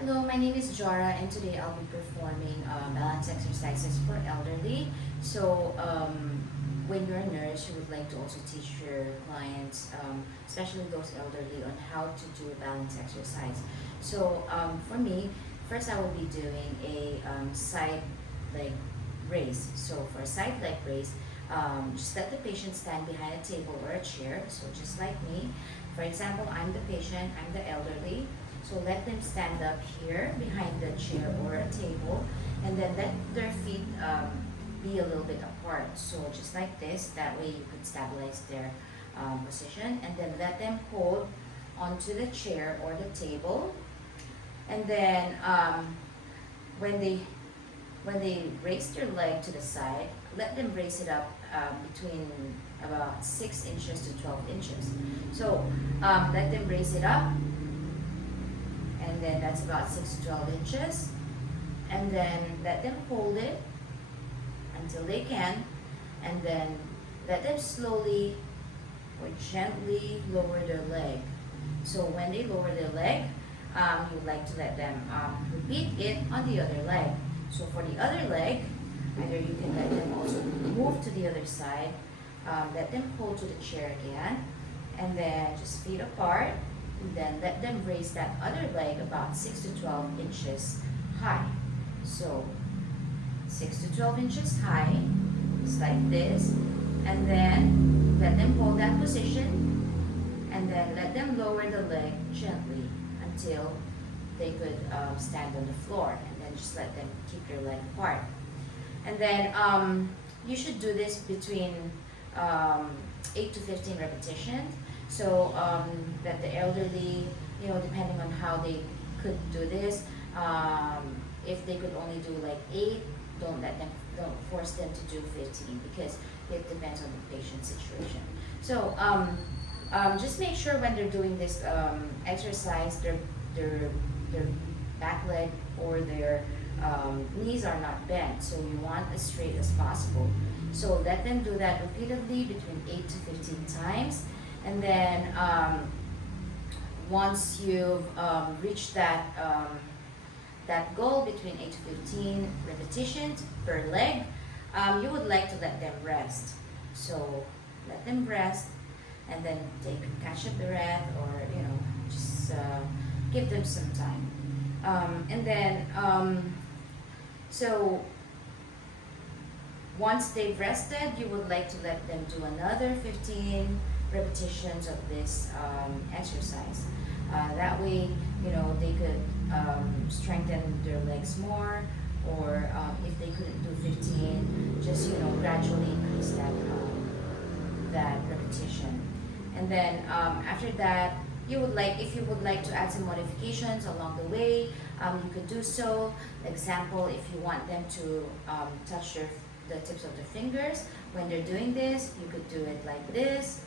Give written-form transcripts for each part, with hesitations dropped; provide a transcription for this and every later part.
Hello, my name is Jara, and today I'll be performing balance exercises for elderly. When you're a nurse, you would like to also teach your clients, especially those elderly, on how to do a balance exercise. For me, first I will be doing a side leg raise. So for a side leg raise, just let the patient stand behind a table or a chair. So just like me. For example, I'm the patient, I'm the elderly. So let them stand up here behind the chair or a table, and then let their feet be a little bit apart. So just like this, that way you could stabilize their position, and then let them hold onto the chair or the table. And then when they raise their leg to the side, let them raise it up between about 6 inches to 12 inches. So let them raise it up, and then that's about 6 to 12 inches, and then let them hold it until they can, and then let them slowly or gently lower their leg. So when they lower their leg, you'd like to let them repeat it on the other leg. So for the other leg, either you can let them also move to the other side, let them hold to the chair again, and then just feet apart, and then let them raise that other leg about 6 to 12 inches high. So 6 to 12 inches high, just like this, and then let them hold that position, and then let them lower the leg gently until they could stand on the floor, and then just let them keep their leg apart. And then you should do this between 8 to 15 repetitions. So that the elderly, depending on how they could do this, if they could only do like 8, don't force them to do 15, because it depends on the patient's situation. So just make sure when they're doing this exercise, their back leg or their knees are not bent. So you want as straight as possible. So let them do that repeatedly between 8 to 15 times. And then once you've reached that goal between 8 to 15 repetitions per leg, you would like to let them rest. So let them rest, and then catch a breath, or just give them some time. And then so once they've rested, you would like to let them do another 15 repetitions of this exercise. That way, they could strengthen their legs more, or if they couldn't do 15, just gradually increase that repetition. And then after that, if you would like to add some modifications along the way, you could do so. Example, if you want them to touch the tips of their fingers when they're doing this, you could do it like this,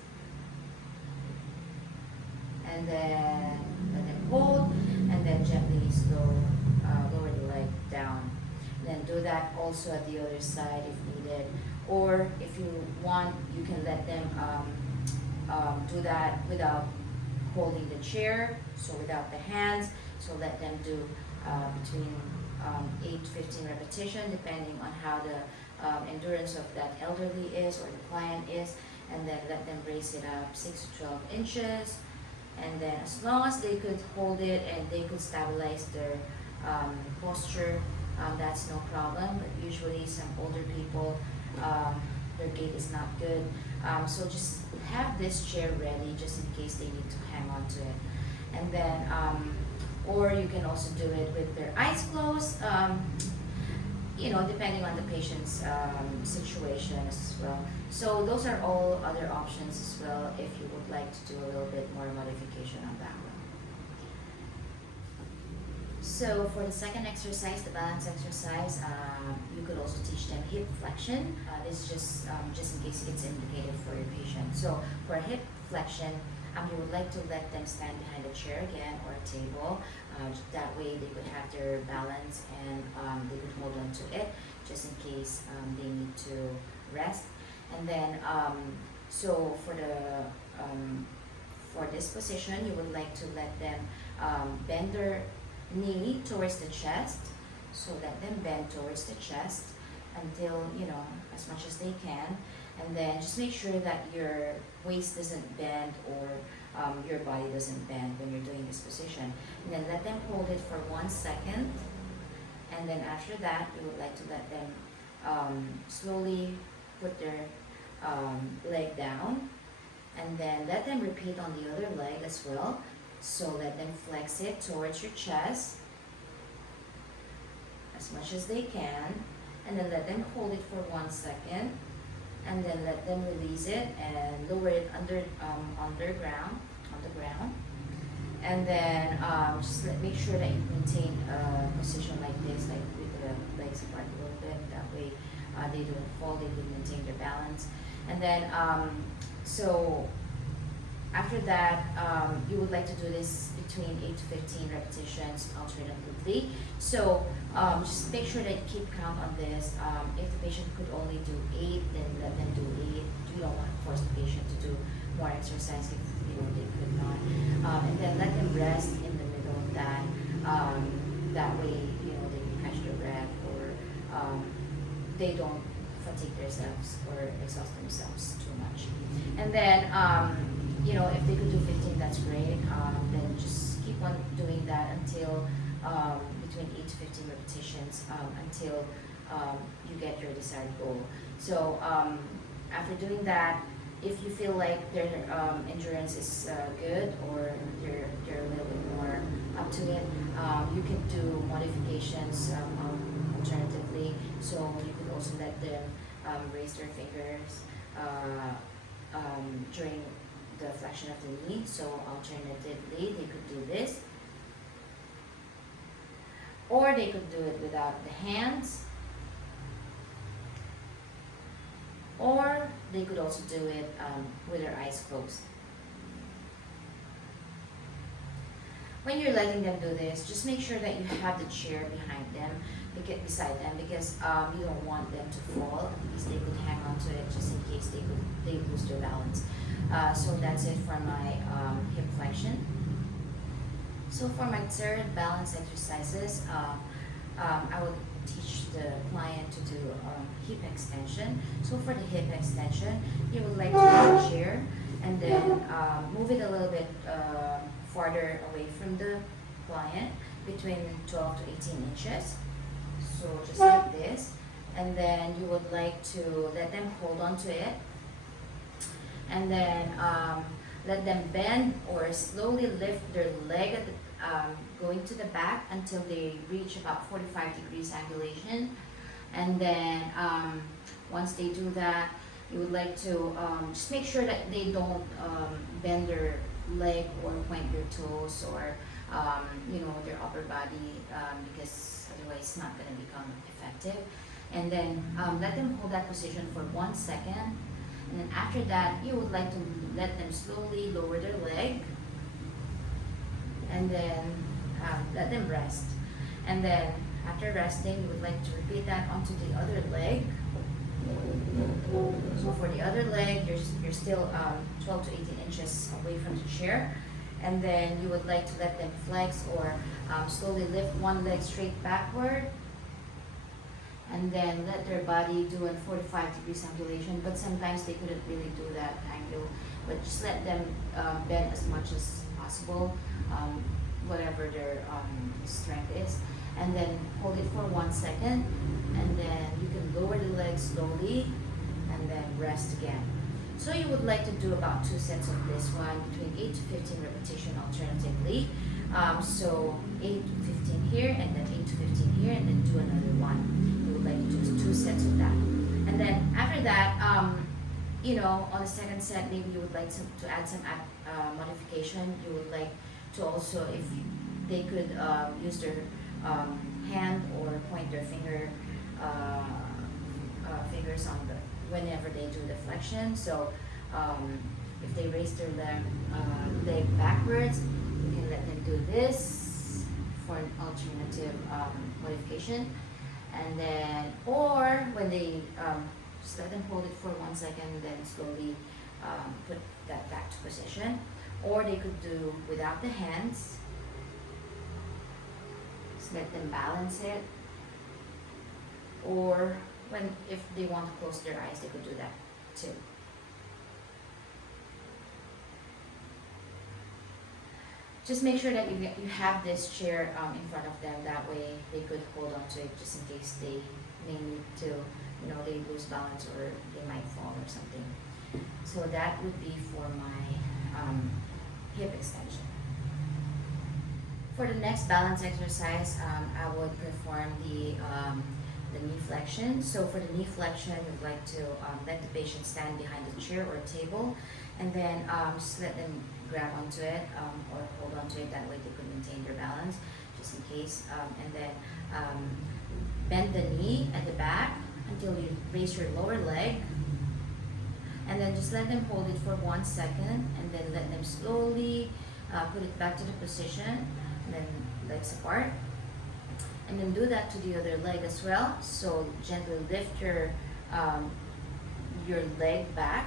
and then let them hold, and then gently lower the leg down. And then do that also at the other side if needed. Or if you want, you can let them do that without holding the chair, so without the hands. So let them do between 8 to 15 repetitions, depending on how the endurance of that elderly is or the client is, and then let them raise it up 6 to 12 inches. And then as long as they could hold it and they could stabilize their posture, that's no problem. But usually some older people, their gait is not good. So just have this chair ready just in case they need to hang on to it. And then, or you can also do it with their eyes closed, depending on the patient's situation as well. So those are all other options as well if you would like to do a little bit more modification on that one. So for the second exercise, the balance exercise, you could also teach them hip flexion. This is just in case it's indicated for your patient. So for a hip flexion, you would like to let them stand behind a chair again or a table. That way they could have their balance, and they could hold on to it just in case they need to rest. And then so for this position, you would like to let them bend their knee towards the chest. So let them bend towards the chest until, as much as they can. And then just make sure that your waist doesn't bend, or your body doesn't bend when you're doing this position. And then let them hold it for 1 second. And then after that, you would like to let them slowly put their leg down. And then let them repeat on the other leg as well. So let them flex it towards your chest as much as they can. And then let them hold it for 1 second. And then let them release it and lower it on the ground. And then just make sure that you maintain a position like this, like with the legs apart a little bit. That way they don't fall, they can maintain their balance. And then so after that, you would like to do this between 8 to 15 repetitions alternatively. So just make sure that you keep count on this. If the patient could only do 8, then let them do 8. You don't want to force the patient to do more exercise if they could not. And then let them rest in the middle of that. That way, they can catch their breath, or they don't fatigue themselves or exhaust themselves too much. And then if they could do 15, that's great. Then just keep on doing that until between 8 to 15 repetitions until you get your desired goal. So after doing that, if you feel like their endurance is good, or they're a little bit more up to it, you can do modifications alternatively. So you could also let them raise their fingers during the flexion of the knee. So alternatively, they could do this, or they could do it without the hands, or they could also do it with their eyes closed. When you're letting them do this, just make sure that you have the chair behind them, beside them, because you don't want them to fall. At least they could hang on to it just in case they lose their balance. So that's it for my hip flexion. So for my third balance exercises, I would teach the client to do hip extension. So for the hip extension, you would like to take a chair and then move it a little bit farther away from the client, between 12 to 18 inches. So just like this. And then you would like to let them hold on to it. And then let them bend or slowly lift their leg at the, going to the back until they reach about 45 degrees angulation. And then once they do that, you would like to just make sure that they don't bend their leg or point their toes, or their upper body, because otherwise it's not going to become effective. And then let them hold that position for 1 second. And then after that, you would like to let them slowly lower their leg, and then let them rest. And then after resting, you would like to repeat that onto the other leg. So for the other leg, you're still 12 to 18 inches away from the chair. And then you would like to let them flex or slowly lift one leg straight backward. And then let their body do a 45 degrees angulation. But sometimes they couldn't really do that angle. But just let them bend as much as possible, whatever their strength is. And then hold it for 1 second. And then you can lower the legs slowly and then rest again. So you would like to do about 2 sets of this one, between 8 to 15 repetition alternatively. So 8 to 15 here, and then 8 to 15 here, and then do another one. You would like to do 2 sets of that. And then after that, on the second set, maybe you would like to add some modification. You would like to also, if they could use their hand or point their fingers on whenever they do the flexion. So if they raise their leg backwards, you can let them do this for an alternative modification. And then, or when they just let them hold it for 1 second, then slowly put that back to position. Or they could do without the hands. just let them balance it. Or if they want to close their eyes, they could do that too. Just make sure that you have this chair in front of them. That way they could hold on to it just in case they may need to, they lose balance or they might fall or something. So that would be for my hip extension. For the next balance exercise, I would perform the knee flexion. So for the knee flexion, we'd like to let the patient stand behind the chair or table, and then just let them grab onto it or hold onto it. That way they could maintain their balance, just in case. And then bend the knee at the back until you raise your lower leg, and then just let them hold it for 1 second, and then let them slowly put it back to the position, and then legs apart. And then do that to the other leg as well. So gently lift your leg back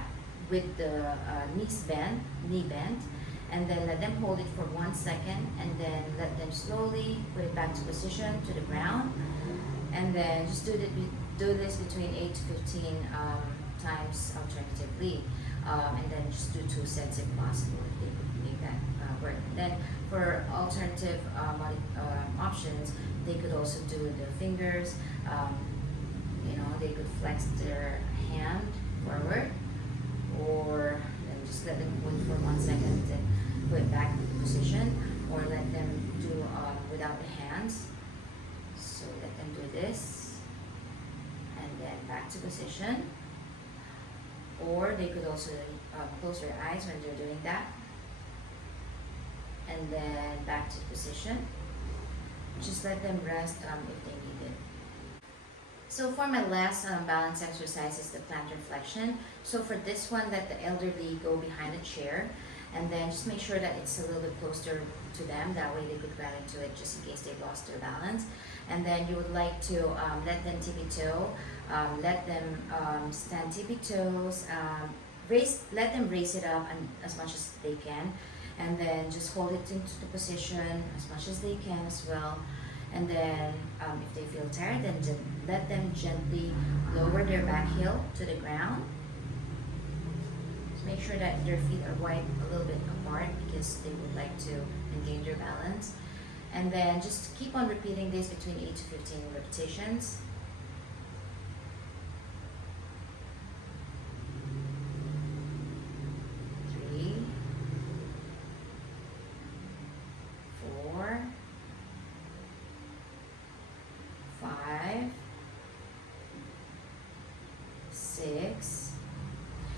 with the knee bent, and then let them hold it for 1 second, and then let them slowly put it back to position to the ground. And then just do this between 8 to 15 times alternatively, and then just do 2 sets if possible, if they could make that work. Then for alternative options, they could also do the fingers. They could flex their hand forward, or just let them hold for 1 second and put it back into position, or let them do without the hands. So let them do this, and then back to position. Or they could also close their eyes when they're doing that, and then back to position. Just let them rest if they need it. So for my last balance exercise is the plantar flexion. So for this one, let the elderly go behind the chair, and then just make sure that it's a little bit closer to them. That way they could grab into it just in case they lost their balance. And then you would like to let them tippy-toe, let them stand tippy-toes, let them raise it up as much as they can, and then just hold it into the position as much as they can as well. And then if they feel tired, then let them gently lower their back heel to the ground. Just make sure that their feet are wide a little bit apart because they would like to maintain their balance. And then just keep on repeating this between 8 to 15 repetitions.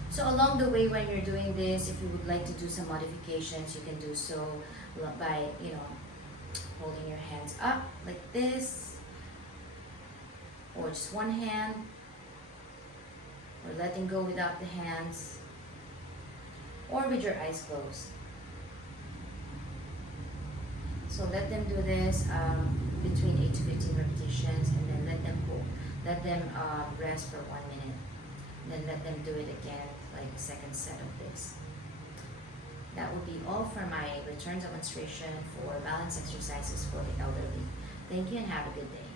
So along the way when you're doing this, if you would like to do some modifications, you can do so by, holding your hands up like this, or just one hand, or letting go without the hands, or with your eyes closed. So let them do this between 8 to 15 repetitions, and then let them rest for 1 minute. Then let them do it again, like a second set of this. That would be all for my return demonstration for balance exercises for the elderly. Thank you and have a good day.